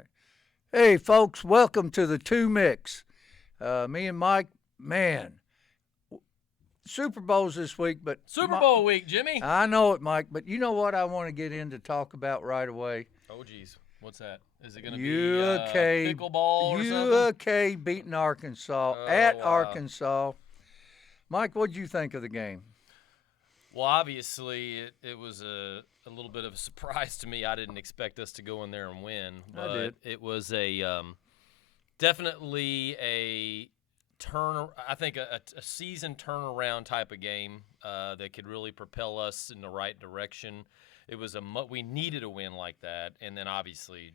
right. Hey, folks, welcome to the two Micks. Me and Mike, man, Super Bowl's this week, but Super Bowl week, Jimmy. I know it, Mike, but you know what I want to get in to talk about right away? Oh, geez. What's that? Is it going to be pickleball or something? UK beating Arkansas Oh, at wow. Arkansas. Mike, what'd you think of the game? Well, obviously, it was a little bit of a surprise to me. I didn't expect us to go in there and win. But I did. It was definitely a I think a season turnaround type of game that could really propel us in the right direction. It was we needed a win like that, and then obviously,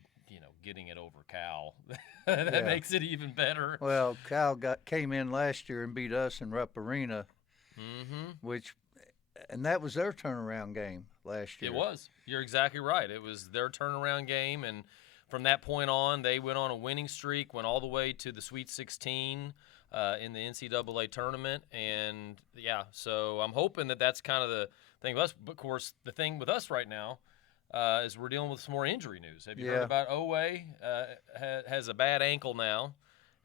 getting it over Cal, that makes it even better. Well, Cal came in last year and beat us in Rupp Arena, and that was their turnaround game last year. It was. You're exactly right. It was their turnaround game, and from that point on, they went on a winning streak, went all the way to the Sweet 16 in the NCAA tournament, and so I'm hoping that that's kind of the thing with us. But of course, the thing with us right now is we're dealing with some more injury news. Have you heard about Owe? Has a bad ankle now,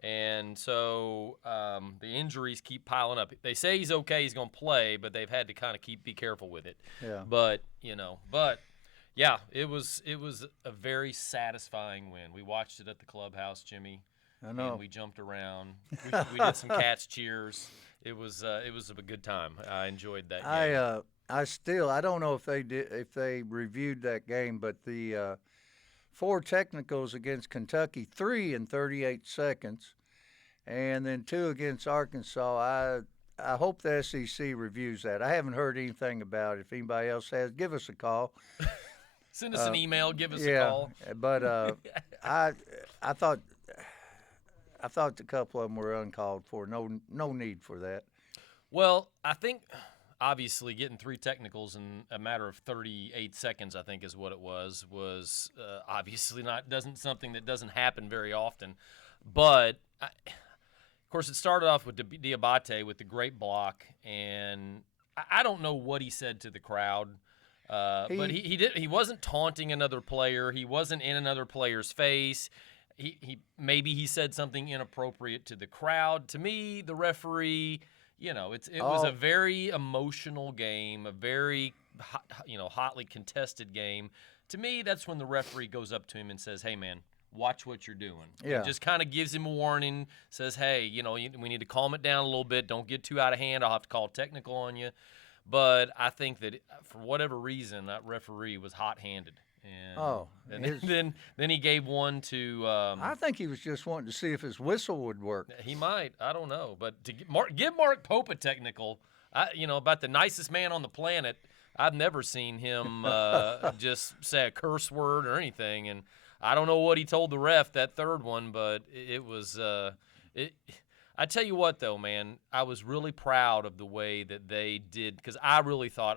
and so the injuries keep piling up. They say he's okay, he's going to play, but they've had to kind of be careful with it. Yeah. But it was a very satisfying win. We watched it at the clubhouse, Jimmy. I know. And we jumped around. We did some cats cheers. It was a good time. I enjoyed that game. I don't know if they reviewed that game, but the 4 technicals against Kentucky, 3 in 38 seconds, and then 2 against Arkansas. I hope the SEC reviews that. I haven't heard anything about it. If anybody else has, give us a call. Send us an email. Give us a call. But I thought a couple of them were uncalled for. No need for that. Well, I think obviously getting 3 technicals in a matter of 38 seconds, I think is what it was obviously something that doesn't happen very often. But of course, it started off with Diabate with the great block, and I don't know what he said to the crowd. But he wasn't taunting another player. He wasn't in another player's face. Maybe he said something inappropriate to the crowd. To me, the referee, it was a very emotional game, a very hotly contested game. To me, that's when the referee goes up to him and says, "Hey, man, watch what you're doing." Yeah. And just kind of gives him a warning, says, "Hey, we need to calm it down a little bit. Don't get too out of hand. I'll have to call technical on you." But I think that for whatever reason, that referee was hot-handed. And then he gave one to. I think he was just wanting to see if his whistle would work. He might. I don't know. But to give Mark Pope a technical, about the nicest man on the planet, I've never seen him just say a curse word or anything. And I don't know what he told the ref that third one, but it was. I tell you what, though, man, I was really proud of the way that they did, because I really thought,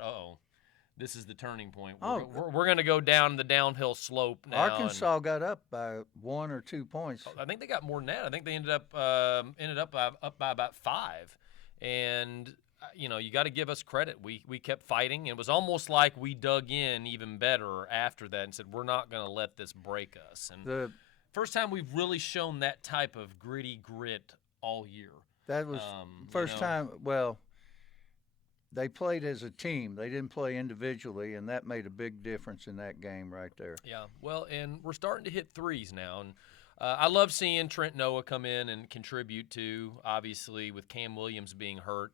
this is the turning point. We're going to go down the downhill slope now. Arkansas got up by 1 or 2 points. I think they got more than that. I think they ended up up by about 5. And you got to give us credit. We kept fighting. It was almost like we dug in even better after that and said, we're not going to let this break us. And the first time we've really shown that type of gritty grit all year. That was first time. Well, they played as a team. They didn't play individually, and that made a big difference in that game right there. Yeah, well, and we're starting to hit threes now. And I love seeing Trent Noah come in and contribute too. Obviously, with Cam Williams being hurt,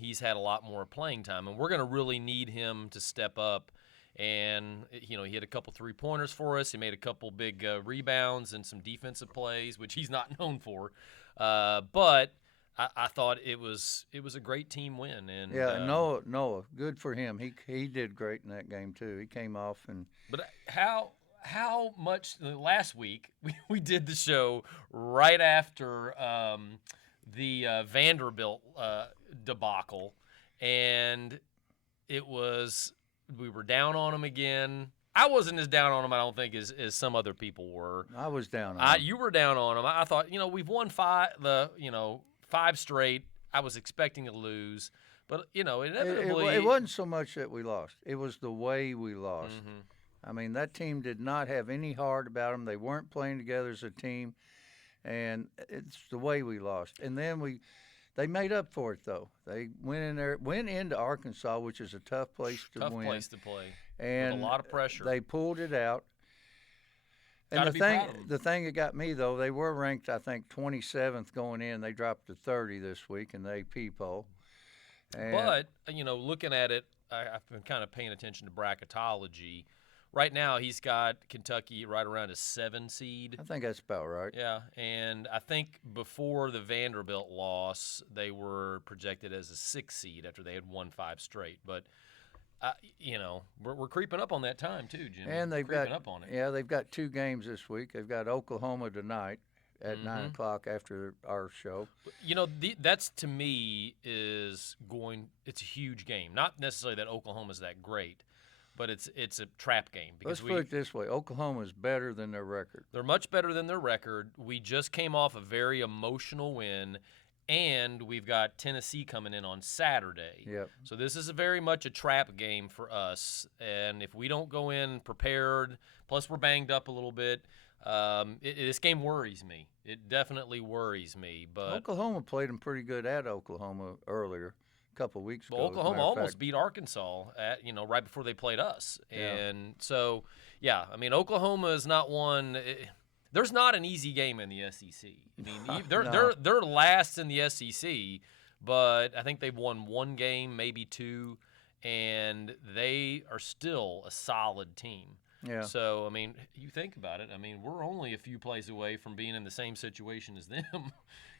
he's had a lot more playing time, and we're going to really need him to step up. And, he hit a couple three-pointers for us. He made a couple big rebounds and some defensive plays, which he's not known for. But I thought it was a great team win. And Noah, good for him. He did great in that game too. He came off and. But how much last week we did the show right after the Vanderbilt debacle, and we were down on them again. I wasn't as down on them, I don't think, as some other people were. I was down on them. You were down on them. I thought, we've won 5 straight. I was expecting to lose, but inevitably it wasn't so much that we lost. It was the way we lost. I mean, that team did not have any heart about them. They weren't playing together as a team, and it's the way we lost. And then they made up for it though. They went into Arkansas, which is a tough place to Tough win, place to play and with a lot of pressure. they pulled it out. And Gotta be proud of 'em. the thing that got me though, they were ranked I think 27th going in. They dropped to 30 this week in the AP poll. And But looking at it, I've been kind of paying attention to bracketology. Right now, he's got Kentucky right around a 7 seed. I think that's about right. Yeah, and I think before the Vanderbilt loss, they were projected as a 6 seed after they had won 5 straight. But we're creeping up on that time too, Jimmy. And they've creeping got up on it. Yeah, they've got 2 games this week. They've got Oklahoma tonight at 9 o'clock after our show. That's to me it's a huge game. Not necessarily that Oklahoma's that great, but it's a trap game because Let's put it this way: Oklahoma's better than their record. they're much better than their record. We just came off a very emotional win, and we've got Tennessee coming in on Saturday. Yep. So this is very much a trap game for us, and if we don't go in prepared, plus we're banged up a little bit, this game worries me. It definitely worries me. But Oklahoma played them pretty good at Oklahoma earlier, a couple of weeks ago. as a Oklahoma matter of almost fact. beat Arkansas at right before they played us, Yeah. and so yeah, I mean Oklahoma is not one. There's not an easy game in the SEC. I mean they're last in the SEC, but I think they've won 1 game, maybe 2, and they are still a solid team. Yeah. So, I mean, you think about it. I mean, we're only a few plays away from being in the same situation as them.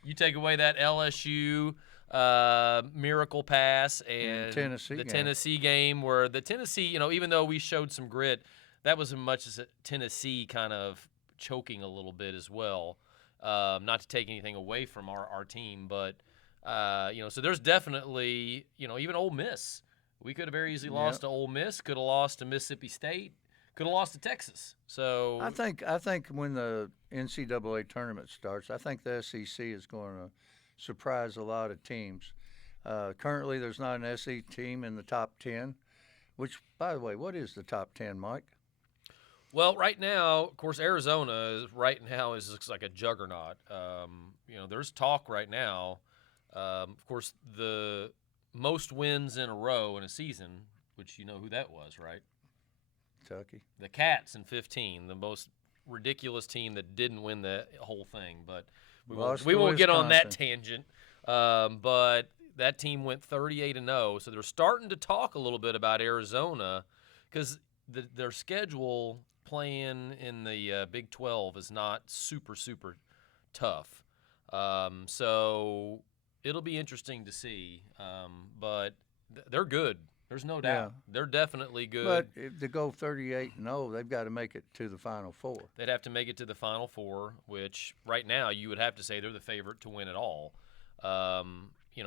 You take away that LSU miracle pass and the Tennessee game where the Tennessee, even though we showed some grit, that was as much as Tennessee kind of choking a little bit as well. Not to take anything away from our team, but, so there's definitely, even Ole Miss. We could have very easily lost to Ole Miss, could have lost to Mississippi State. Could have lost to Texas. So I think when the NCAA tournament starts, I think the SEC is going to surprise a lot of teams. Currently, there's not an SEC team in the top 10. Which, by the way, what is the top 10, Mike? Well, right now, of course, Arizona looks like a juggernaut. There's talk right now. Of course, the most wins in a row in a season, which you know who that was, right? Kentucky. The Cats in 15, the most ridiculous team that didn't win the whole thing. But we won't get on that tangent. But that team went 38-0, so they're starting to talk a little bit about Arizona because their schedule playing in the Big 12 is not super, super tough. So it'll be interesting to see. But they're good. There's no doubt. Yeah. They're definitely good. But if to go 38-0, they've got to make it to the Final Four. They'd have to make it to the Final Four, which right now you would have to say they're the favorite to win it all.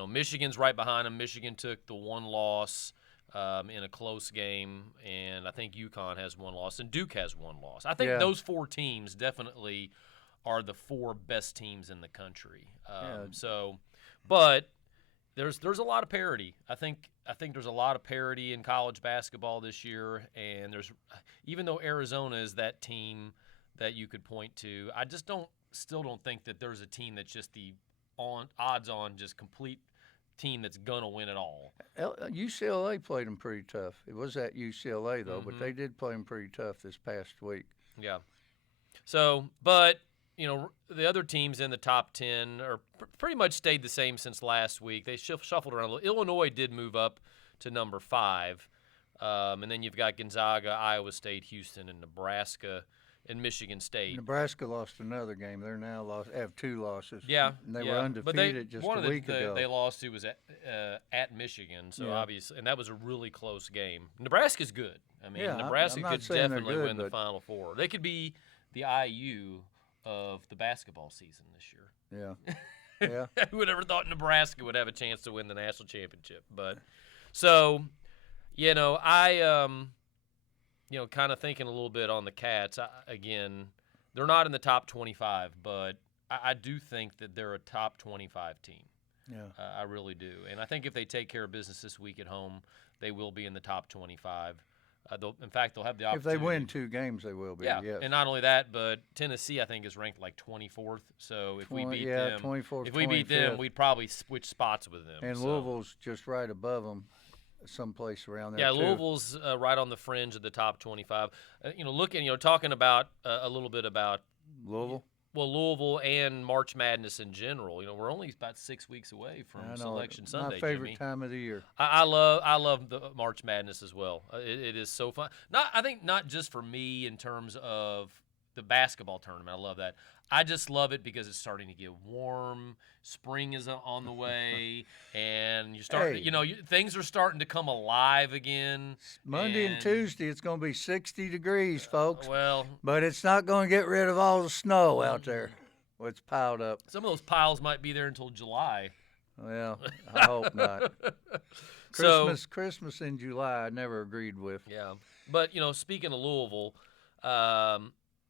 Michigan's right behind them. Michigan took the 1 loss in a close game, and I think UConn has 1 loss, and Duke has 1 loss. I think those 4 teams definitely are the 4 best teams in the country. But there's a lot of parity. I think there's a lot of parity in college basketball this year, and even though Arizona is that team that you could point to, I just still don't think that there's a team that's just the odds-on just complete team that's gonna win it all. UCLA played them pretty tough. It was at UCLA though, but they did play them pretty tough this past week. Yeah. So, but the other teams in the top 10 are pretty much stayed the same since last week. They shuffled around a little. Illinois did move up to number 5. And then you've got Gonzaga, Iowa State, Houston, and Nebraska and Michigan State. Nebraska lost another game. They're now have 2 losses. Yeah. And they were undefeated just a week ago. They lost to was at Michigan, so obviously, and that was a really close game. Nebraska's good. I mean, Nebraska could definitely win the Final Four. They could be the IU of the basketball season this year. Yeah. Who would ever thought Nebraska would have a chance to win the national championship? But so, I kind of thinking a little bit on the Cats. Again, they're not in the top 25, but I do think that they're a top 25 team. Yeah. I really do. And I think if they take care of business this week at home, they will be in the top 25. In fact, they'll have the If opportunity. they win 2 games, they will be. Yeah, Yes. and not only that, but Tennessee, I think, is ranked like 24th. So if we beat them, 24th, if we beat them, 25th. we'd probably switch spots with them. And so. Louisville's just right above them, someplace around there. Yeah, too. Louisville's right on the fringe of the top 25. Talking about a little bit about Louisville. Well, Louisville and March Madness in general. We're only about 6 weeks away from I know, Selection Sunday. my favorite Jimmy. time of the year. I love the March Madness as well. It is so fun. I think not just for me in terms of the basketball tournament. I love that. I just love it because it's starting to get warm. Spring is on the way, and you're starting. Hey. Things are starting to come alive again. Monday and Tuesday, it's going to be 60 degrees, folks. Well, but it's not going to get rid of all the snow out there. What's piled up. Some of those piles might be there until July. Well, I hope not. Christmas in July, I never agreed with. Yeah, but speaking of Louisville.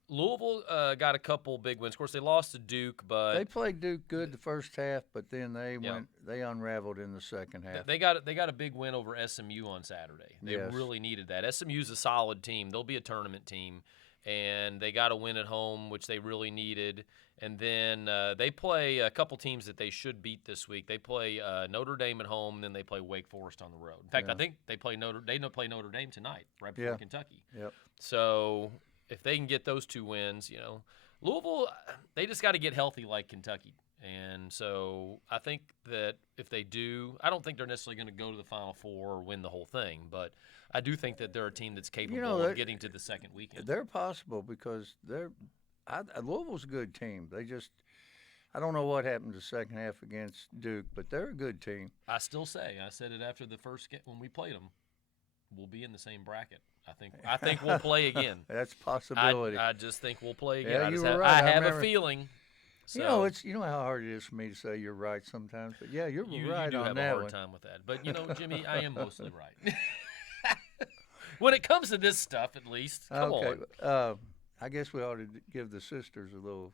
Louisville got a couple big wins. Of course, they lost to Duke, but they played Duke good the first half, but then they unraveled in the second half. They got a big win over SMU on Saturday. They really needed that. SMU's a solid team. They'll be a tournament team, and they got a win at home, which they really needed. And then they play a couple teams that they should beat this week. They play Notre Dame at home, and then they play Wake Forest on the road. In fact, I think they play Notre Dame tonight, right before Kentucky. Yep. So if they can get those 2 wins, Louisville, they just got to get healthy like Kentucky. And so I think that if they do, I don't think they're necessarily going to go to the Final Four or win the whole thing, but I do think that they're a team that's capable of getting to the second weekend. They're possible because Louisville's a good team. I don't know what happened the second half against Duke, but they're a good team. I said it after the first game when we played them. We'll be in the same bracket. I think we'll play again. That's a possibility. I just think we'll play again. Yeah, I have a feeling. So, you know how hard it is for me to say you're right sometimes, but yeah, you're right you do on have that a hard one. time with that. But Jimmy, I am mostly right. When it comes to this stuff, at least. Come on. I guess we ought to give the sisters a little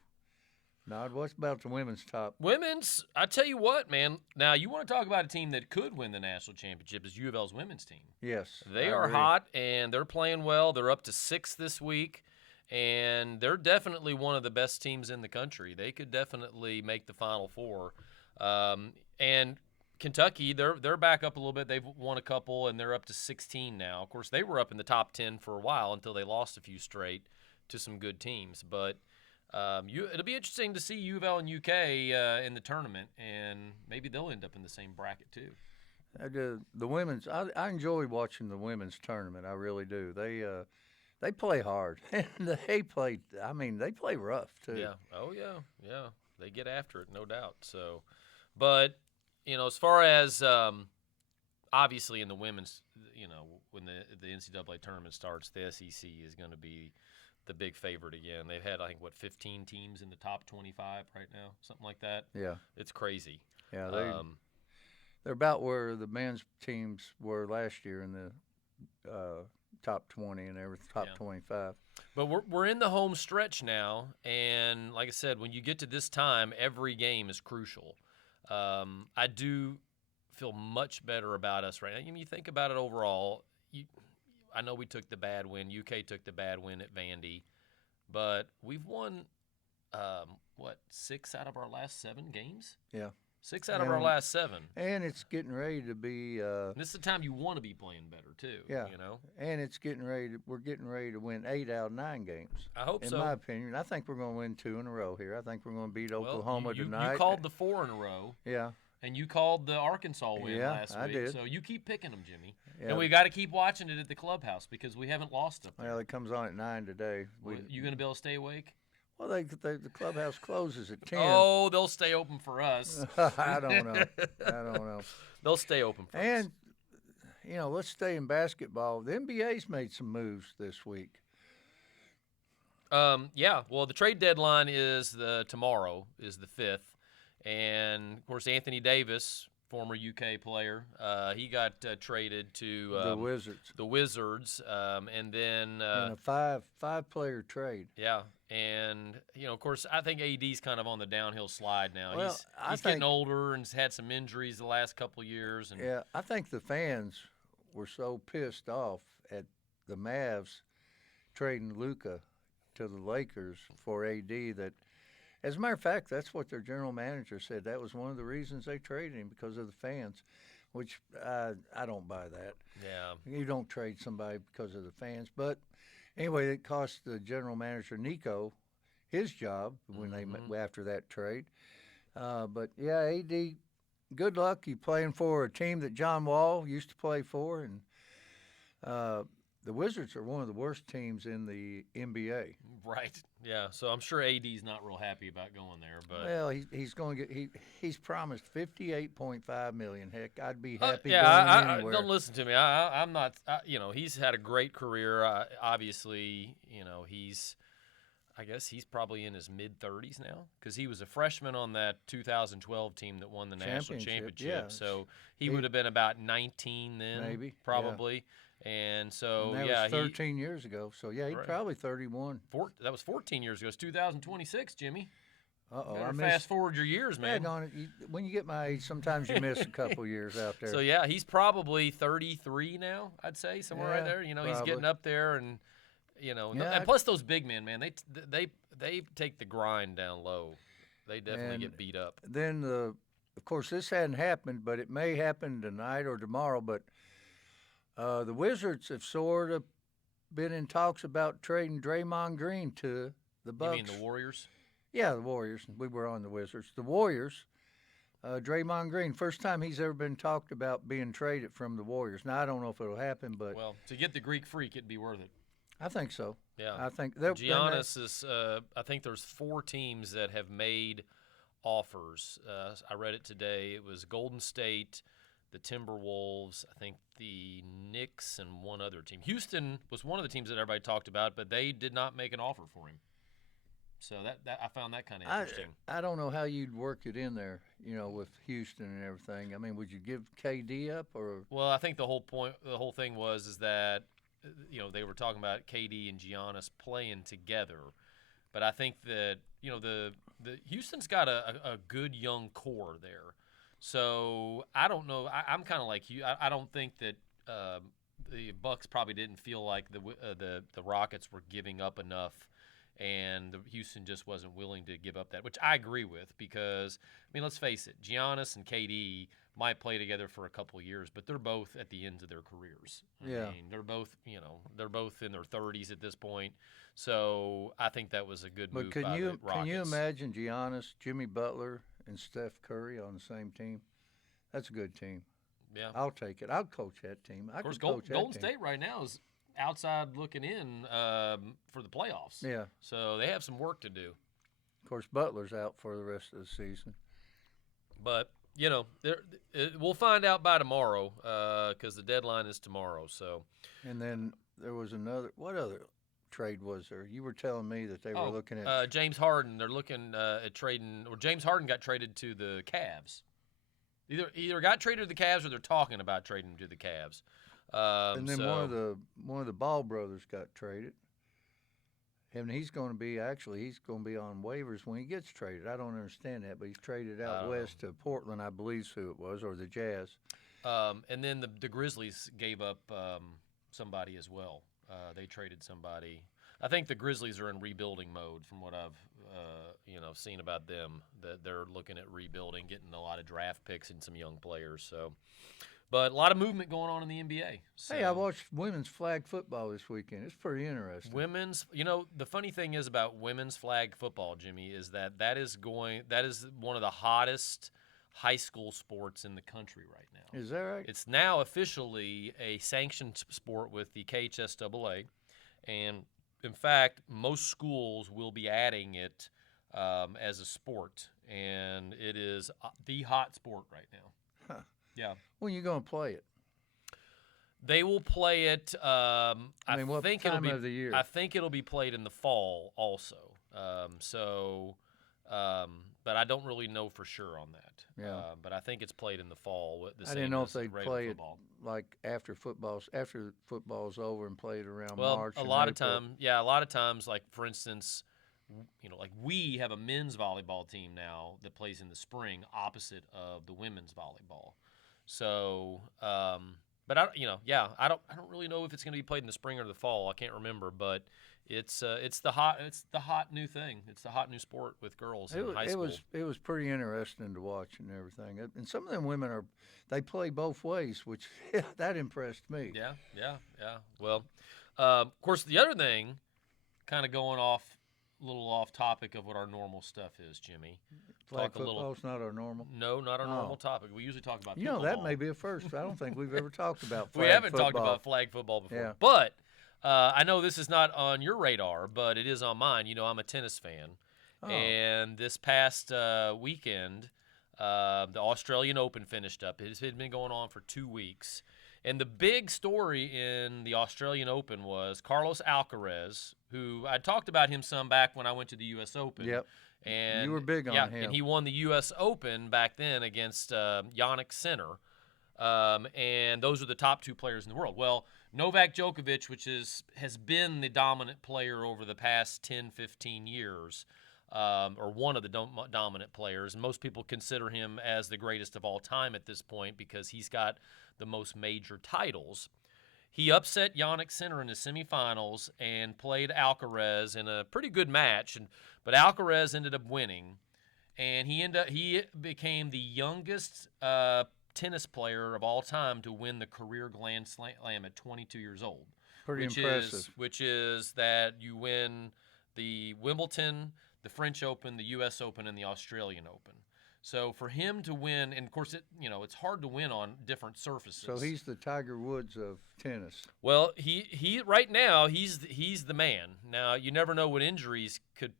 nod. What's about the women's top? Women's, I tell you what, man. Now, you want to talk about a team that could win the national championship is U of L's women's team. Yes. They are hot, and they're playing well. They're up to 6 this week, and they're definitely one of the best teams in the country. They could definitely make the Final Four. And Kentucky, they're back up a little bit. They've won a couple, and they're up to 16 now. Of course, they were up in the top 10 for a while until they lost a few straight to some good teams. But it'll be interesting to see U of L and UK in the tournament, and maybe they'll end up in the same bracket too. The women's, I enjoy watching the women's tournament. I really do. They play hard, and they play rough too. Yeah. Oh yeah. They get after it, no doubt. So, but as far as obviously in the women's, when the NCAA tournament starts, the SEC is going to be the big favorite again. They've had, I think, 15 teams in the top 25 right now, something like that. Yeah. It's crazy. Yeah, they're about where the men's teams were last year in the top 20 and every top 25. But we're in the home stretch now, and like I said, when you get to this time, every game is crucial. I do feel much better about us right now. You think about it overall. I know we took the bad win. UK took the bad win at Vandy, but we've won 6 out of our last 7 games? Yeah. 6 out of our last 7. And it's getting ready to be this is the time you want to be playing better too. Yeah. And we're getting ready to win 8 out of 9 games. I hope so. In my opinion. I think we're going to win 2 in a row here. I think we're going to beat Oklahoma tonight. You called the 4 in a row. Yeah. And you called the Arkansas win last week. I did. So you keep picking them, Jimmy. Yeah. And we got to keep watching it at the clubhouse because we haven't lost up there. Well, it comes on at 9 today. You going to be able to stay awake? Well, the clubhouse closes at 10. Oh, they'll stay open for us. I don't know. They'll stay open for us. And, let's stay in basketball. The NBA's made some moves this week. Yeah. Well, the trade deadline is tomorrow, is the 5th. And, of course, Anthony Davis, former UK player, he got traded to the Wizards. The Wizards, and then in a five-player trade. Yeah, and of course, I think AD's kind of on the downhill slide now. Well, he's getting older and has had some injuries the last couple of years. And yeah, I think the fans were so pissed off at the Mavs trading Luka to the Lakers for AD. That, as a matter of fact, that's what their general manager said. That was one of the reasons they traded him, because of the fans, which I don't buy that. Yeah. You don't trade somebody because of the fans. But anyway, it cost the general manager Nico his job when after that trade. But yeah, AD, good luck. You playing for a team that John Wall used to play for, and the Wizards are one of the worst teams in the NBA. Right. Yeah. So I'm sure AD's not real happy about going there, but Well, he's going to get he's promised $58.5 million. Heck, I'd be happy yeah. going anywhere. Don't listen to me. I'm not. He's had a great career. Obviously, I guess he's probably in his mid-30s now, because he was a freshman on that 2012 team that won the national championship. Yeah. So he would have been about 19 then, maybe, probably. Yeah. And so, and that was 13 years ago. So, yeah, he's probably 31. That was 14 years ago. It's 2026, Jimmy. Uh-oh. I fast forward your years, man. When you get my age, sometimes you miss a couple years out there. So, yeah, he's probably 33 now, I'd say, somewhere right there. He's getting up there, and, and plus those big men, man, they take the grind down low. They definitely get beat up. Then, of course, this hadn't happened, but it may happen tonight or tomorrow, but the Wizards have sort of been in talks about trading Draymond Green to the Bucks. You mean the Warriors? Yeah, the Warriors. We were on the Wizards. The Warriors, Draymond Green, first time he's ever been talked about being traded from the Warriors. Now, I don't know if it'll happen, but... Well, to get the Greek Freak, it'd be worth it. I think so. Yeah. I think Giannis is, I think there's 4 teams that have made offers. I read it today. It was Golden State, the Timberwolves, I think the Knicks, and one other team. Houston was one of the teams that everybody talked about, but they did not make an offer for him. So that I found that kind of interesting. I don't know how you'd work it in there, with Houston and everything. I mean, would you give KD up or? Well, I think the whole thing is that they were talking about KD and Giannis playing together, but I think that the Houston's got a good young core there. So I don't know. I'm kind of like you. I don't think that the Bucks probably didn't feel like the Rockets were giving up enough, and the Houston just wasn't willing to give up that, which I agree with, because let's face it, Giannis and KD might play together for a couple of years, but they're both at the ends of their careers. I mean, they're both in their 30s at this point. So I think that was a good move by the Rockets. Can you imagine Giannis, Jimmy Butler, and Steph Curry on the same team? That's a good team. Yeah, I'll take it. I'll coach that team. Of course, Golden State right now is outside looking in for the playoffs. Yeah. So they have some work to do. Of course, Butler's out for the rest of the season. But we'll find out by tomorrow, because the deadline is tomorrow. So. And then there was what other trade was there? You were telling me that they were looking at James Harden. They're looking at trading, or James Harden got traded to the Cavs. Either got traded to the Cavs, or they're talking about trading him to the Cavs. And then one of the Ball brothers got traded. And he's going to be on waivers when he gets traded. I don't understand that, but he's traded out west to Portland, I believe, who it was, or the Jazz. And then the Grizzlies gave up somebody as well. They traded somebody. I think the Grizzlies are in rebuilding mode, from what I've seen about them. That they're looking at rebuilding, getting a lot of draft picks and some young players. So. But a lot of movement going on in the NBA. So. Hey, I watched women's flag football this weekend. It's pretty interesting. The funny thing is about women's flag football, Jimmy, is that is one of the hottest high school sports in the country right now. Is that right? It's now officially a sanctioned sport with the KHSAA, and in fact, most schools will be adding it as a sport, and it is the hot sport right now. Huh. Yeah. When are you going to play it? They will play it. What time of the year? I think it'll be played in the fall also. But I don't really know for sure on that. Yeah. But I think it's played in the fall. I didn't know if they'd play football. It like after football's over and play it around Well, March. a lot of times, like for instance, like we have a men's volleyball team now that plays in the spring opposite of the women's volleyball. So, but but I don't really know if it's going to be played in the spring or the fall. I can't remember, but it's the hot new thing. It's the hot new sport with girls in high school. It was pretty interesting to watch and everything. And some of them women they play both ways, which that impressed me. Yeah. Well, of course, the other thing, kind of going off a little off topic of what our normal stuff is, Jimmy. Flag football's not our normal. No, not our normal topic. We usually talk about that may be a first. I don't think we've ever talked about flag We haven't football. talked about flag football before. Yeah. But I know this is not on your radar, but it is on mine. I'm a tennis fan. Oh. And this past weekend, the Australian Open finished up. It had been going on for 2 weeks. And the big story in the Australian Open was Carlos Alcaraz, who I talked about him some back when I went to the U.S. Open. Yep. And you were big on him. And he won the U.S. Open back then against Yannick Sinner. And those are the top 2 players in the world. Well, Novak Djokovic, which has been the dominant player over the past 10, 15 years, or one of the dominant players, and most people consider him as the greatest of all time at this point because he's got the most major titles. He upset Yannick Sinner in the semifinals and played Alcaraz in a pretty good match, but Alcaraz ended up winning, and he became the youngest tennis player of all time to win the career Grand Slam at 22 years old. Pretty impressive. Which is that you win the Wimbledon, the French Open, the U.S. Open, and the Australian Open. So for him to win, and of course, it's hard to win on different surfaces. So he's the Tiger Woods of tennis. Well, he right now he's the man. Now you never know what injuries could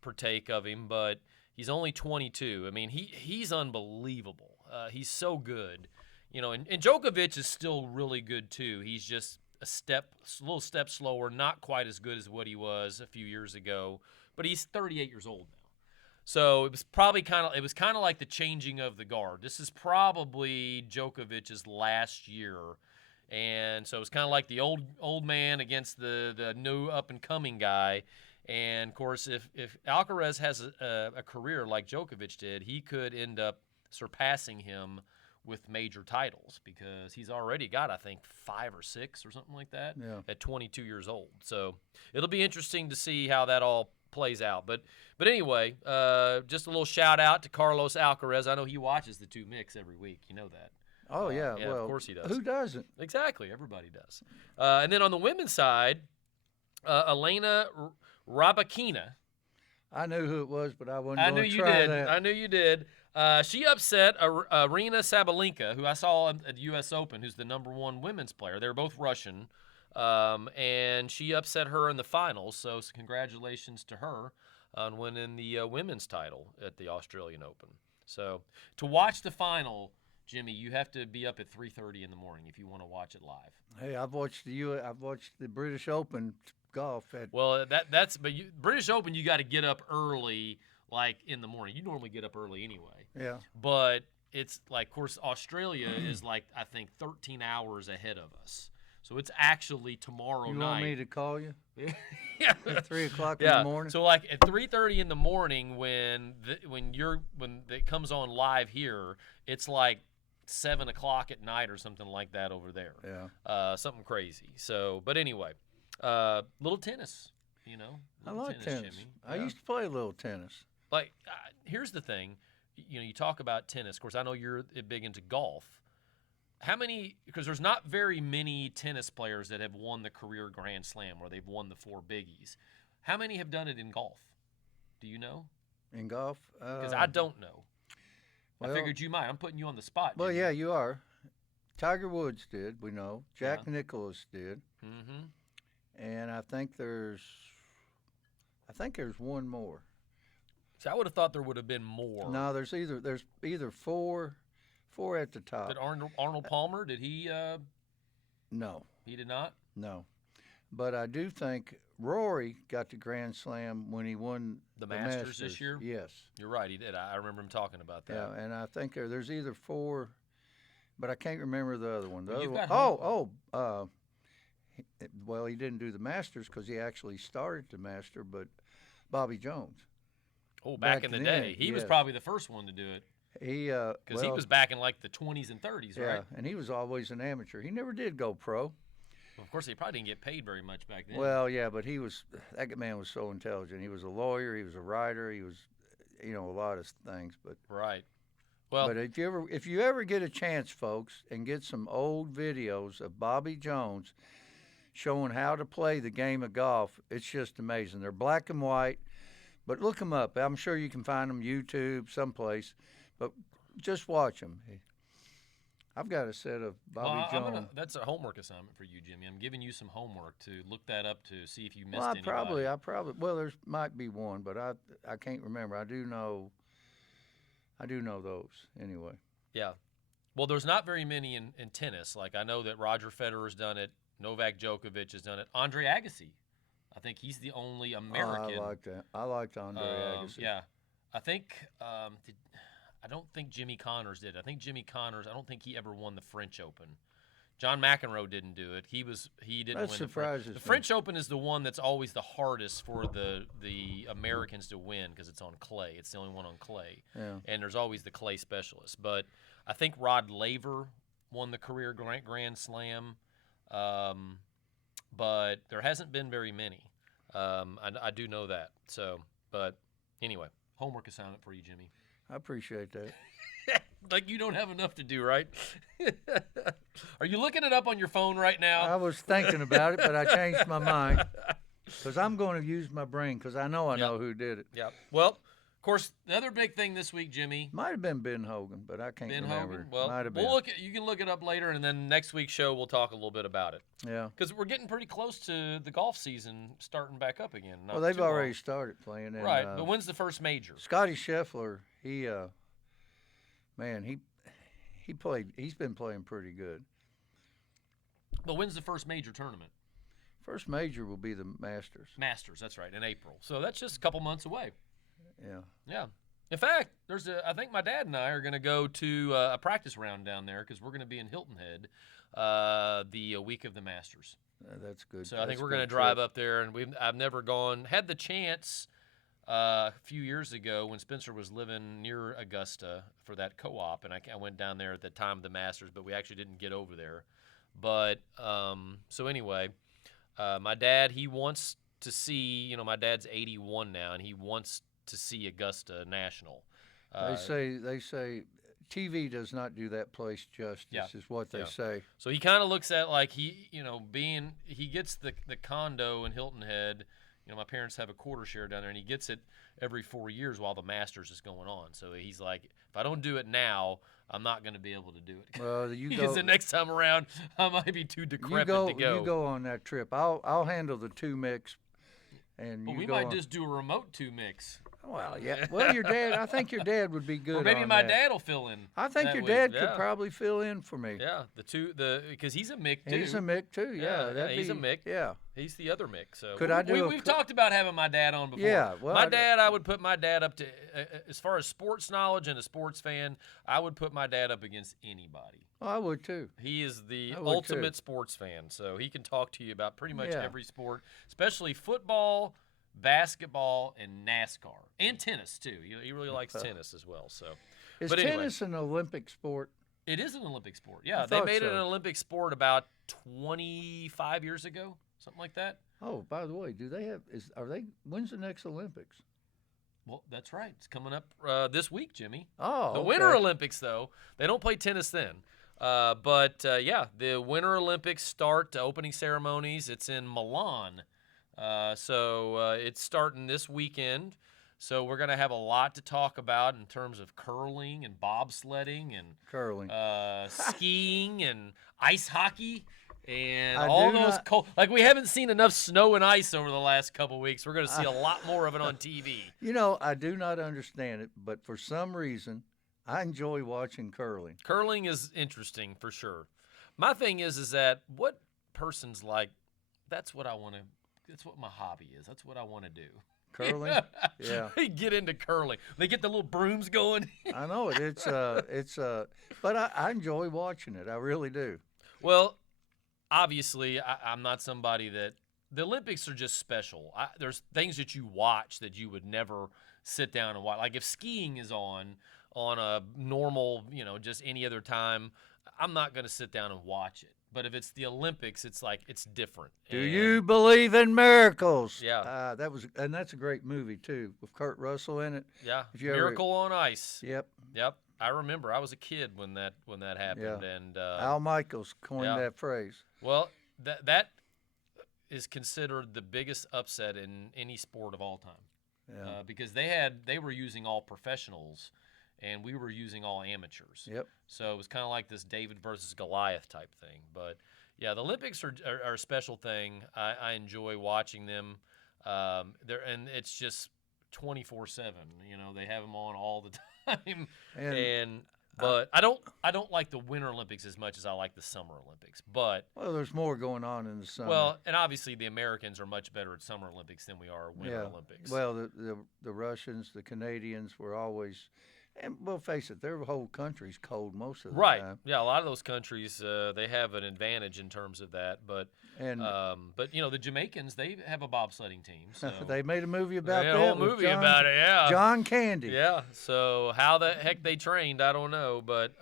partake of him, but he's only 22. I mean, he's unbelievable. He's so good, and Djokovic is still really good too. He's just a little step slower, not quite as good as what he was a few years ago, but he's 38 years old now. So it was kind of like the changing of the guard. This is probably Djokovic's last year, and so it's kind of like the old man against the new up and coming guy. And of course, if Alcaraz has a career like Djokovic did, he could end up surpassing him with major titles because he's already got, I think, 5 or 6 or something like that at 22 years old. So it'll be interesting to see how that all plays out. But anyway, just a little shout out to Carlos Alcaraz. I know he watches the 2 Micks every week. You know that. Oh, yeah. Yeah, well, of course he does. Who doesn't? Exactly. Everybody does. And then on the women's side, Elena Rybakina. I knew who it was, but I wasn't I going knew to you try did. that. I knew you did. She upset Arina Sabalenka, who I saw at the U.S. Open, who's the #1 women's player. They're both Russian, and she upset her in the finals. So congratulations to her on winning the women's title at the Australian Open. So to watch the final, Jimmy, you have to be up at 3:30 in the morning if you want to watch it live. Hey, I've watched the British Open golf at. Well, British Open, you got to get up early, like in the morning. You normally get up early anyway. Yeah. But it's like, of course, Australia is like, I think, 13 hours ahead of us. So it's actually tomorrow night. You want me to call you? Yeah. At 3 o'clock in the morning? So like at 3:30 in the morning when it comes on live here, it's like 7 o'clock at night or something like that over there. Yeah. Something crazy. So, but anyway, little tennis, I like tennis. Jimmy. I used to play a little tennis. Like, here's the thing. You talk about tennis. Of course, I know you're big into golf. How many – because there's not very many tennis players that have won the career Grand Slam where they've won the 4 biggies. How many have done it in golf? Do you know? In golf? Because I don't know. Well, I figured you might. I'm putting you on the spot. Well, Jimmy. Yeah, you are. Tiger Woods did, we know. Jack Nicklaus did. Mm-hmm. And I think there's one more. So I would have thought there would have been more. No, there's either four at the top. Did Arnold Palmer, did he? No. He did not? No. But I do think Rory got the Grand Slam when he won the Masters this year? Yes. You're right, he did. I remember him talking about that. Yeah, and I think there's either 4, but I can't remember the other one. Well, he didn't do the Masters because he actually started the Master, but Bobby Jones. Oh, back in the day. He was probably the first one to do it. He Because he well, was back in like the 20s and 30s, yeah, right? and he was always an amateur. He never did go pro. Well, of course, he probably didn't get paid very much back then. Well, yeah, but that man was so intelligent. He was a lawyer. He was a writer. He was, a lot of things. But Right. Well, but if you ever get a chance, folks, and get some old videos of Bobby Jones showing how to play the game of golf, it's just amazing. They're black and white, but look them up. I'm sure you can find them YouTube someplace, but just watch them. I've got a set of Bobby Jones. That's a homework assignment for you, Jimmy. I'm giving you some homework to look that up to see if you missed Well, anybody. well, there's might be one, but I can't remember. I do know those anyway. Yeah. Well, there's not very many in tennis. Like, I know that Roger Federer's done it. Novak Djokovic has done it. Andre Agassi. I think he's the only American. I like that. I liked Andre Agassi. Yeah. I think I don't think Jimmy Connors did. I think Jimmy Connors, I don't think he ever won the French Open. John McEnroe didn't do it. He didn't That win surprises the me. French Open is the one that's always the hardest for the Americans to win because it's on clay. It's the only one on clay. Yeah. And there's always the clay specialist. But I think Rod Laver won the career Grand Slam. But there hasn't been very many. I do know that. So, but anyway, homework assignment for you, Jimmy. I appreciate that. Like you don't have enough to do, right? Are you looking it up on your phone right now? I was thinking about it, but I changed my mind because I'm going to use my brain because I know who did it. Yeah. Well, of course, the other big thing this week, Jimmy. Might have been Ben Hogan, but I can't remember. Hogan. Well, Might have been. You can look it up later, and then next week's show we'll talk a little bit about it. Yeah. Because we're getting pretty close to the golf season starting back up again. Well, they've already started playing. And, right. But when's the first major? Scotty Scheffler, he played. He's been playing pretty good. But when's the first major tournament? First major will be the Masters. Masters, that's right, in April. So that's just a couple months away. Yeah. Yeah. In fact, I think my dad and I are going to go to a practice round down there because we're going to be in Hilton Head the week of the Masters. That's good. So I think we're going to drive up there, and I've never had the chance a few years ago when Spencer was living near Augusta for that co-op, and I went down there at the time of the Masters, but we actually didn't get over there. But so anyway, my dad, he wants to see, my dad's 81 now, and he wants to see Augusta National. They say TV does not do that place justice, is what they say. So he kind of looks at like he gets the condo in Hilton Head. My parents have a quarter share down there, and he gets it every 4 years while the Masters is going on. So he's like, if I don't do it now, I'm not going to be able to do it. Well, because the next time around, I might be too decrepit to go. You go on that trip. I'll handle the 2 mix, and we might just do a remote 2 mix. Well, yeah. Well, your dad. I think your dad would be good. Or maybe my dad will fill in. I think your dad could probably fill in for me. Yeah, because he's a Mick too. He's a Mick too. Yeah, he's a Mick. Yeah, he's the other Mick. So we've talked about having my dad on before. Yeah, well, I would put my dad up to as far as sports knowledge and a sports fan. I would put my dad up against anybody. Oh, I would too. He is the ultimate sports fan, so he can talk to you about pretty much every sport, especially football, basketball, and NASCAR, and tennis too. He really likes tennis as well. So, is tennis an Olympic sport? It is an Olympic sport. Yeah, they made it an Olympic sport about 25 years ago, something like that. Oh, by the way, when's the next Olympics? Well, that's right. It's coming up this week, Jimmy. Oh, the Winter Olympics, though, they don't play tennis then. But the Winter Olympics start opening ceremonies. It's in Milan. So it's starting this weekend. So we're going to have a lot to talk about in terms of curling and bobsledding and skiing and ice hockey and all those cold. Like, we haven't seen enough snow and ice over the last couple of weeks. We're going to see a lot more of it on TV. I do not understand it, but for some reason, I enjoy watching curling. Curling is interesting for sure. My thing is that what person's like, that's what I want to. That's what my hobby is. That's what I want to do. Curling? Yeah. They get into curling. They get the little brooms going. I know it. But I enjoy watching it. I really do. Well, obviously, I'm not somebody that the Olympics are just special. There's things that you watch that you would never sit down and watch. Like if skiing is on, on a normal, just any other time, I'm not going to sit down and watch it. But if it's the Olympics, it's like it's different. Do you believe in miracles? Yeah. That's a great movie too, with Kurt Russell in it. Yeah. Miracle on Ice. Yep. I remember. I was a kid when that happened, and Al Michaels coined that phrase. Well, that is considered the biggest upset in any sport of all time. Yeah. Because they were using all professionals, and we were using all amateurs. Yep. So it was kind of like this David versus Goliath type thing. But yeah, the Olympics are a special thing. I enjoy watching them. And it's just 24/7. They have them on all the time. But I don't like the Winter Olympics as much as I like the Summer Olympics. But there's more going on in the summer. Well, and obviously the Americans are much better at Summer Olympics than we are at Winter Olympics. Well, the Russians, the Canadians were always, and we'll face it, their whole country's cold most of the time. Right. Yeah, a lot of those countries they have an advantage in terms of that. But the Jamaicans, they have a bobsledding team. So they made a movie about that. A whole movie about it. Yeah. John Candy. Yeah. So how the heck they trained, I don't know. But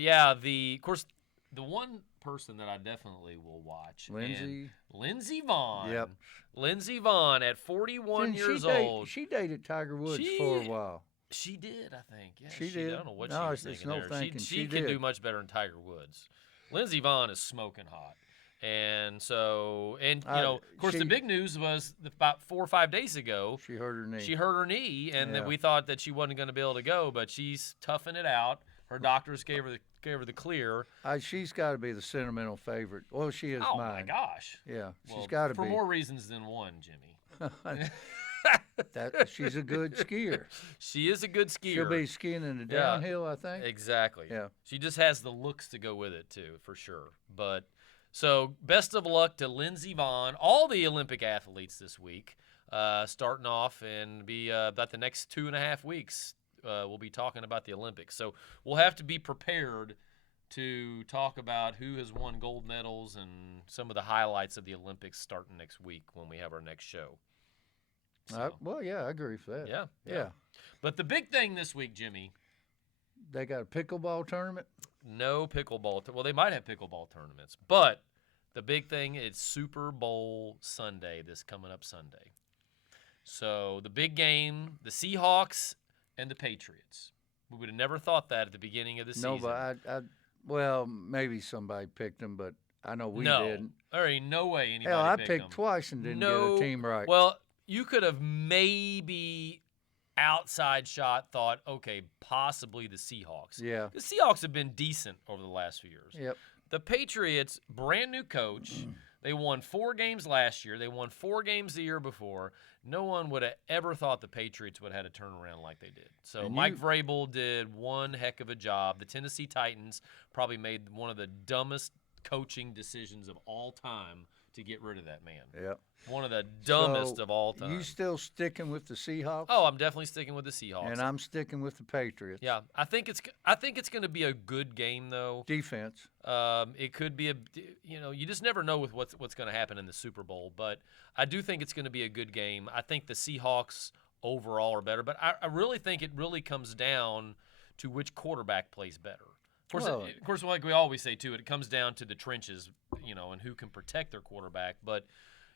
yeah, of course the one person that I definitely will watch, Lindsey Vonn. Yep. Lindsey Vonn at 41 years old. She dated Tiger Woods for a while. She did, I think. Yeah, she did. I don't know what she was thinking there. She can do much better than Tiger Woods. Lindsey Vonn is smoking hot. And so, of course, the big news was about 4 or 5 days ago. She hurt her knee. And then we thought that she wasn't going to be able to go, but she's toughing it out. Her doctors gave her the clear. She's got to be the sentimental favorite. Well, she is mine. Oh, my gosh. Yeah, she's got to be. For more reasons than one, Jimmy. She's a good skier. She is a good skier. She'll be skiing in the downhill, I think. Exactly. Yeah. She just has the looks to go with it, too, for sure. But so best of luck to Lindsey Vonn, all the Olympic athletes this week, starting off and be about the next 2.5 weeks. We'll be talking about the Olympics. So we'll have to be prepared to talk about who has won gold medals and some of the highlights of the Olympics starting next week when we have our next show. So, I agree with that. Yeah. But the big thing this week, Jimmy. They got a pickleball tournament? No pickleball. Well, they might have pickleball tournaments. But the big thing is Super Bowl Sunday, this coming up Sunday. So the big game, the Seahawks and the Patriots. We would have never thought that at the beginning of the season. No, but maybe somebody picked them, but I know we didn't. There ain't no way anybody picked them. Hell, I picked twice and didn't get a team right. Well, you could have maybe outside shot thought, okay, possibly the Seahawks. Yeah. The Seahawks have been decent over the last few years. Yep. The Patriots, brand new coach. They won 4 games last year. They won 4 games the year before. No one would have ever thought the Patriots would have had a turnaround like they did. So Mike Vrabel did one heck of a job. The Tennessee Titans probably made one of the dumbest coaching decisions of all time to get rid of that man. Yep. One of the dumbest of all time. You still sticking with the Seahawks? Oh, I'm definitely sticking with the Seahawks. And I'm sticking with the Patriots. Yeah, I think it's going to be a good game though. Defense. It could be you just never know with what's going to happen in the Super Bowl, but I do think it's going to be a good game. I think the Seahawks overall are better, but I really think it really comes down to which quarterback plays better. Of course, like we always say too, it comes down to the trenches, and who can protect their quarterback. But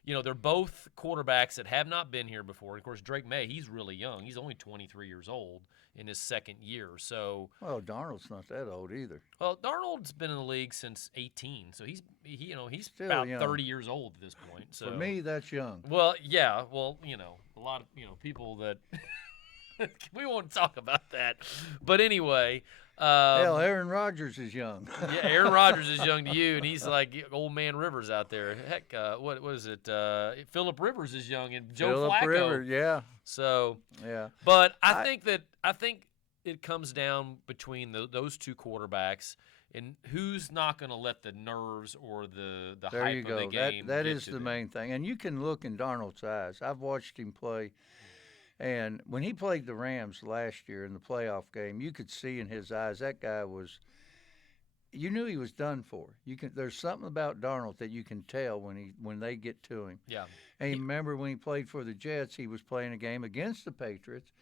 they're both quarterbacks that have not been here before. Of course, Drake May, he's really young. He's only 23 years old in his second year. So Darnold's not that old either. Well, Darnold's been in the league since 18, so he's still about young. 30 years old at this point. So for me, that's young. Well, yeah. Well, a lot of people that we won't talk about that. But anyway. Hell, Aaron Rodgers is young. Yeah, Aaron Rodgers is young to you, and he's like old man Rivers out there. Heck, what is it? Phillip Rivers is young, and Joe Flacco. Rivers, yeah. So yeah, but I think it comes down between those two quarterbacks, and who's not going to let the nerves or the there hype you go. of the game. That is the main thing, and you can look in Darnold's eyes. I've watched him play. And when he played the Rams last year in the playoff game, you could see in his eyes that guy you knew he was done for. There's something about Darnold that you can tell when they get to him. Yeah. And remember when he played for the Jets, he was playing a game against the Patriots,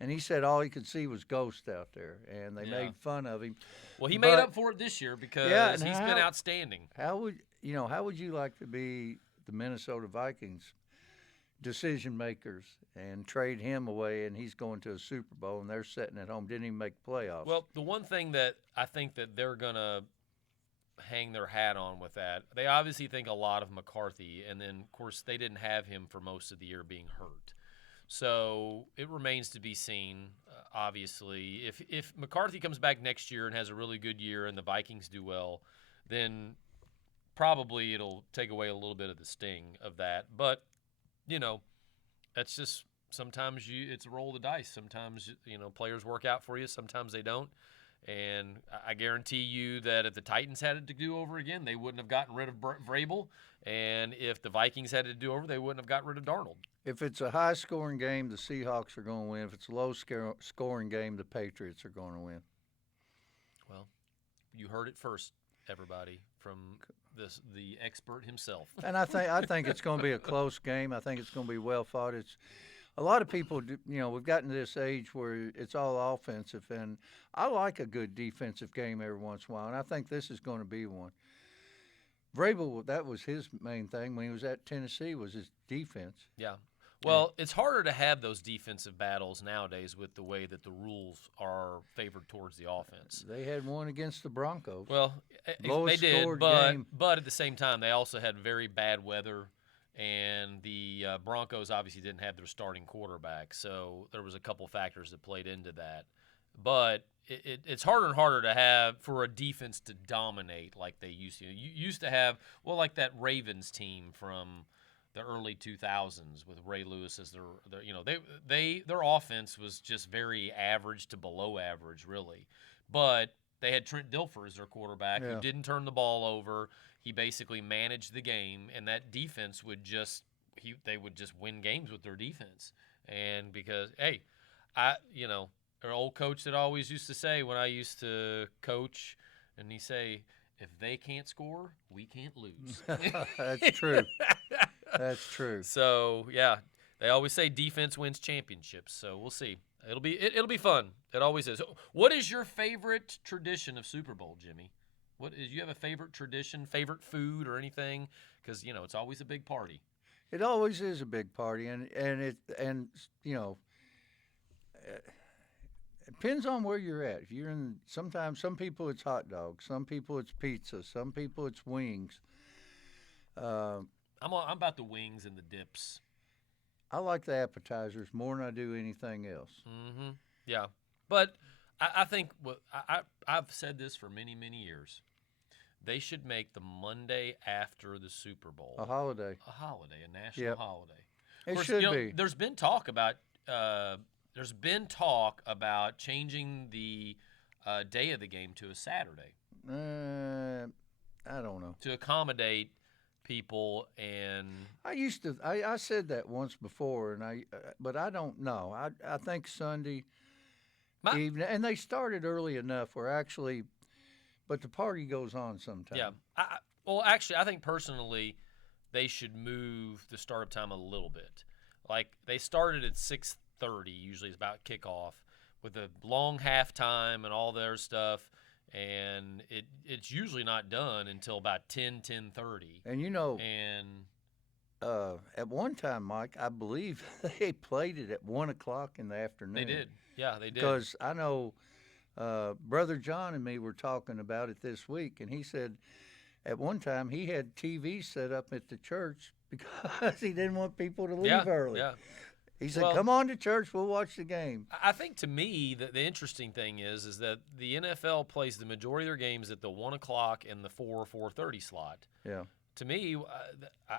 and he said all he could see was ghosts out there, and they Yeah. made fun of him. Well, he But- made up for it this year because and he's been outstanding. How would you like to be the Minnesota Vikings decision makers and trade him away, and he's going to a Super Bowl, and they're sitting at home, didn't even make playoffs? Well, the one thing that I think that they're going to hang their hat on with that, they obviously think a lot of McCarthy, and then, of course, they didn't have him for most of the year being hurt. So it remains to be seen, obviously. If McCarthy comes back next year and has a really good year and the Vikings do well, then probably it'll take away a little bit of the sting of that. But, that's just sometimes it's a roll of the dice. Sometimes, players work out for you. Sometimes they don't. And I guarantee you that if the Titans had it to do over again, they wouldn't have gotten rid of Vrabel. And if the Vikings had it to do over, they wouldn't have got rid of Darnold. If it's a high-scoring game, the Seahawks are going to win. If it's a low-scoring game, the Patriots are going to win. Well, you heard it first, everybody, from the expert himself. And I think it's going to be a close game. I think it's going to be well fought. It's a lot of people, we've gotten to this age where it's all offensive, and I like a good defensive game every once in a while, and I think this is going to be one. Vrabel, that was his main thing when he was at Tennessee, was his defense. Yeah. Well, it's harder to have those defensive battles nowadays with the way that the rules are favored towards the offense. They had one against the Broncos. Well, they did, but at the same time, they also had very bad weather, and the Broncos obviously didn't have their starting quarterback, so there was a couple factors that played into that. But it's harder and harder to have for a defense to dominate like they used to. You used to have, like that Ravens team from the early 2000s with Ray Lewis as their offense was just very average to below average, really. But they had Trent Dilfer as their quarterback who didn't turn the ball over. He basically managed the game, and that defense they would just win games with their defense. And because, our old coach that always used to say when I used to coach, and he'd say, if they can't score, we can't lose. That's true. That's true. So, yeah, they always say defense wins championships. So we'll see. It'll be fun. It always is. What is your favorite tradition of Super Bowl, Jimmy? You have a favorite tradition, favorite food, or anything? Because it's always a big party. It always is a big party, and it depends on where you're at. If you're sometimes some people it's hot dogs, some people it's pizza, some people it's wings. I'm about the wings and the dips. I like the appetizers more than I do anything else. Mm-hmm. Yeah, but I think I've said this for many, many years. They should make the Monday after the Super Bowl a holiday, a national holiday. It should be. There's been talk about changing the day of the game to a Saturday. I don't know. To accommodate people, and I said that once before, but I don't know. I think Sunday evening, and they started early enough but the party goes on sometime. Yeah. I think personally they should move the start time a little bit. Like they started at 6:30, usually it's about kickoff, with a long halftime and all their stuff. And it's usually not done until about 10:30. And at one time, Mike, I believe they played it at 1 o'clock in the afternoon. They did. Yeah, they did. Because I know Brother John and me were talking about it this week, and he said at one time he had TV set up at the church because he didn't want people to leave early. Yeah. He said, come on to church, we'll watch the game. I think to me, the interesting thing is that the NFL plays the majority of their games at the 1 o'clock and the 4:30 slot. Yeah. To me,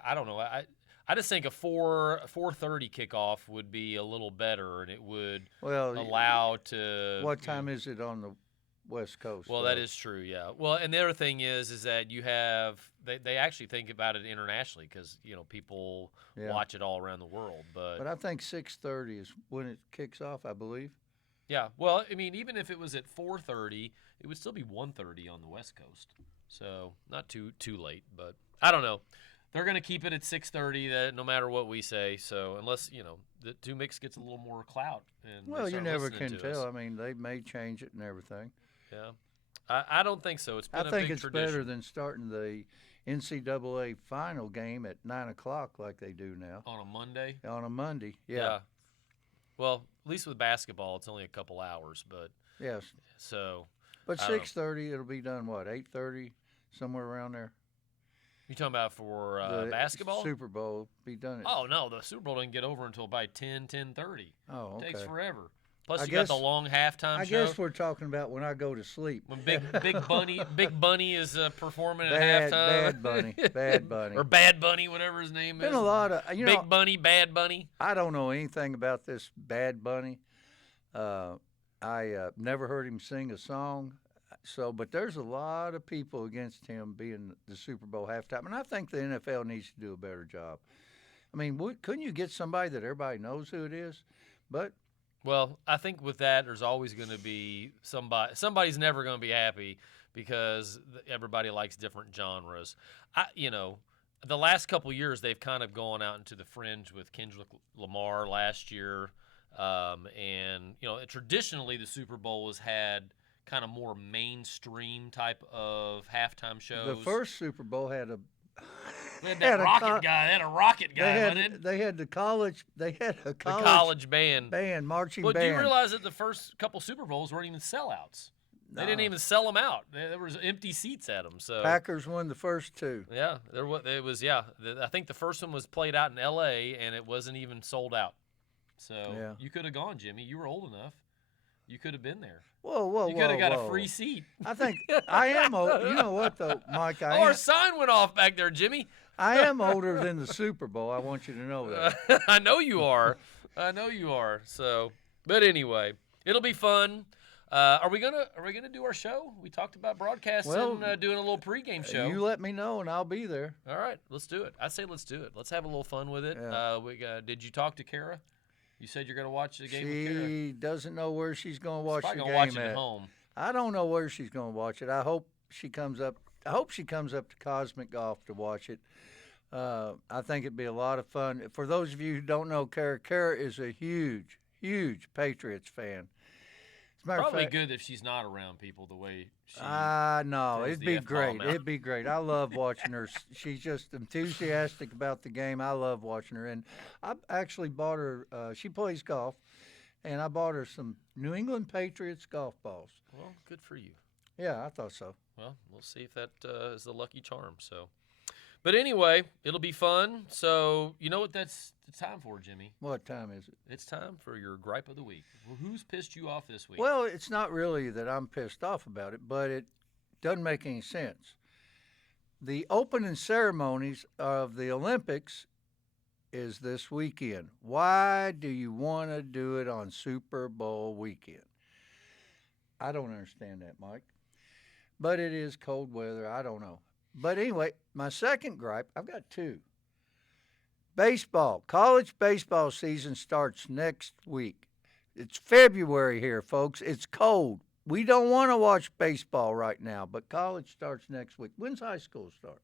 I don't know. I just think a 4:30 kickoff would be a little better, and it would allow to. What time is it on the West Coast? Well, that is true, yeah. Well, and the other thing is that you have they actually think about it internationally because people watch it all around the world. But I think 6:30 is when it kicks off, I believe. Yeah. Well, I mean, even if it was at 4:30, it would still be 1:30 on the West Coast. So not too late, but I don't know. They're going to keep it at 6:30 no matter what we say. So unless, the two Micks gets a little more clout. And Well, you never can tell. Us. I mean, they may change it and everything. Yeah. I don't think so. It's been a big tradition. Better than starting the NCAA final game at 9 o'clock like they do now. On a Monday? On a Monday, yeah. Well, at least with basketball, it's only a couple hours, but yes. So, but 6:30, it'll be done. What 8:30, somewhere around there. You talking about for basketball? Super Bowl be done. Oh no, the Super Bowl didn't get over until by 10:30. Oh, okay. It takes forever. Plus, you got the long halftime show. I guess we're talking about when I go to sleep. When Big Bunny is performing at halftime. Bad Bunny, or Bad Bunny, whatever his name is. Been a lot of Big Bunny, Bad Bunny. I don't know anything about this Bad Bunny. I never heard him sing a song. So, but there's a lot of people against him being the Super Bowl halftime, and I think the NFL needs to do a better job. I mean, couldn't you get somebody that everybody knows who it is? Well, I think with that, there's always going to be somebody. Somebody's never going to be happy because everybody likes different genres. The last couple of years they've kind of gone out into the fringe with Kendrick Lamar last year, and traditionally the Super Bowl has had kind of more mainstream type of halftime shows. The first Super Bowl had a rocket guy. They had a rocket guy. They had the college. They had a college band. Marching band. But do you realize that the first couple Super Bowls weren't even sellouts? No. They didn't even sell them out. There was empty seats at them. So Packers won the first two. Yeah, it was. Yeah, I think the first one was played out in L.A. and it wasn't even sold out. So you could have gone, Jimmy. You were old enough. You could have been there. Whoa! You could have got a free seat. I think I am old. You know what, though, Mike? Our sign went off back there, Jimmy. I am older than the Super Bowl. I want you to know that. I know you are. So, but anyway, it'll be fun. Are we gonna do our show? We talked about broadcasting, doing a little pregame show. You let me know, and I'll be there. All right, let's do it. I say let's do it. Let's have a little fun with it. Yeah. Did you talk to Kara? You said you're going to watch the game with Kara. She doesn't know where she's going to watch the game. She's probably going to watch it at home. I don't know where she's going to watch it. I hope she comes up to Cosmic Golf to watch it. I think it'd be a lot of fun. For those of you who don't know Kara is a huge, huge Patriots fan. Probably good if she's not around people the way she no, it'd be great. It'd be great. I love watching her. She's just enthusiastic about the game. I love watching her. And I actually bought her, she plays golf, and I bought her some New England Patriots golf balls. Well, good for you. Yeah, I thought so. Well, we'll see if that is the lucky charm. So, but anyway, it'll be fun. So, you know what that's time for, Jimmy? What time is it? It's time for your gripe of the week. Well, who's pissed you off this week? Well, it's not really that I'm pissed off about it, but it doesn't make any sense. The opening ceremonies of the Olympics is this weekend. Why do you want to do it on Super Bowl weekend? I don't understand that, Mike. But it is cold weather. I don't know. But anyway, my second gripe, I've got two. Baseball. College baseball season starts next week. It's February here, folks. It's cold. We don't want to watch baseball right now, but college starts next week. When's high school start?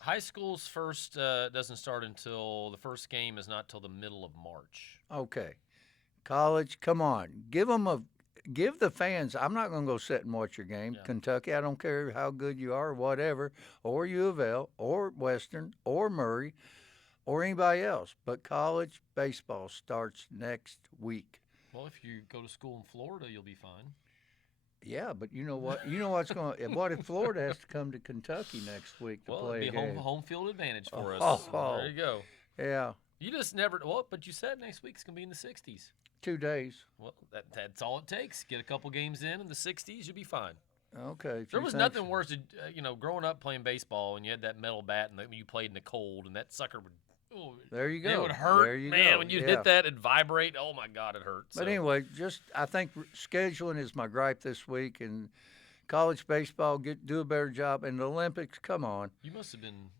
High school's first doesn't start until the first game is not till the middle of March. Okay. College, come on. Give the fans, I'm not going to go sit and watch your game. Yeah. Kentucky, I don't care how good you are or whatever, or U of L, or Western, or Murray, or anybody else. But college baseball starts next week. Well, if you go to school in Florida, you'll be fine. Yeah, but you know what? You know what's going to – what if Florida has to come to Kentucky next week to play a game? Well, it'll be home field advantage for us. Oh, there you go. Yeah. You just never – well, but you said next week's going to be in the 60s. 2 days. Well, that's all it takes. Get a couple games in the 60s, you'll be fine. Okay. There was nothing worse than, growing up playing baseball and you had that metal bat and you played in the cold and that sucker would – there you go. It would hurt, there you man, go. when you hit that, it'd vibrate. Oh, my God, it hurt. But anyway, I think scheduling is my gripe this week, and college baseball, do a better job. And the Olympics, come on. You must have been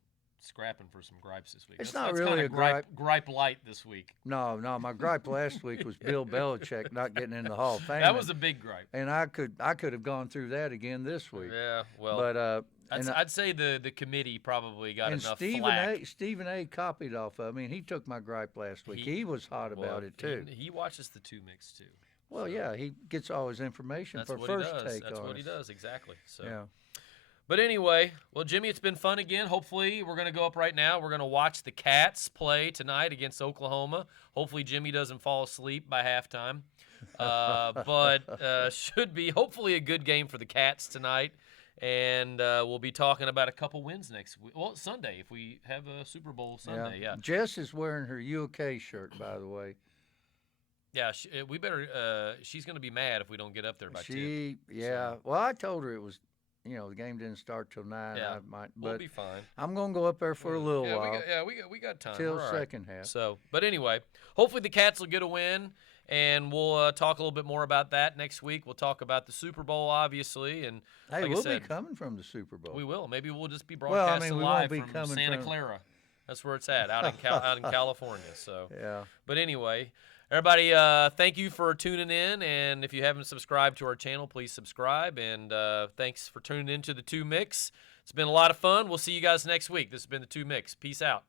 scrapping for some gripes this week. It's that's not really kinda a gripe. Gripe light this week. No, my gripe last week was Bill Belichick not getting in the Hall of Fame. That was a big gripe. And I could have gone through that again this week. Yeah, well, But I'd say the committee probably got and enough flack. Stephen A. copied off of me, and he took my gripe last week. He was hot about it too. He watches the two mix too. Well, so. yeah, he gets all his information That's for what First he does. Take That's on what he us. does exactly. So. Yeah. But anyway, well, Jimmy, it's been fun again. Hopefully, we're going to go up right now. We're going to watch the Cats play tonight against Oklahoma. Hopefully, Jimmy doesn't fall asleep by halftime. But should be hopefully a good game for the Cats tonight. And we'll be talking about a couple wins next week. Well, Sunday, if we have a Super Bowl Sunday, yeah. Jess is wearing her UK shirt, by the way. Yeah, we better. She's going to be mad if we don't get up there by 2. Yeah. So. Well, I told her it was, the game didn't start till 9. Yeah, but we'll be fine. I'm going to go up there for a little while. We got time till second half. So, but anyway, hopefully the Cats will get a win, and we'll talk a little bit more about that next week. We'll talk about the Super Bowl, obviously, and hey, like we'll I said, be coming from the Super Bowl. We will. Maybe we'll just be broadcasting live from Santa Clara. That's where it's at, out in California. So, yeah. But anyway. Everybody, thank you for tuning in, and if you haven't subscribed to our channel, please subscribe, and thanks for tuning in to the 2 Mix. It's been a lot of fun. We'll see you guys next week. This has been the 2 Mix. Peace out.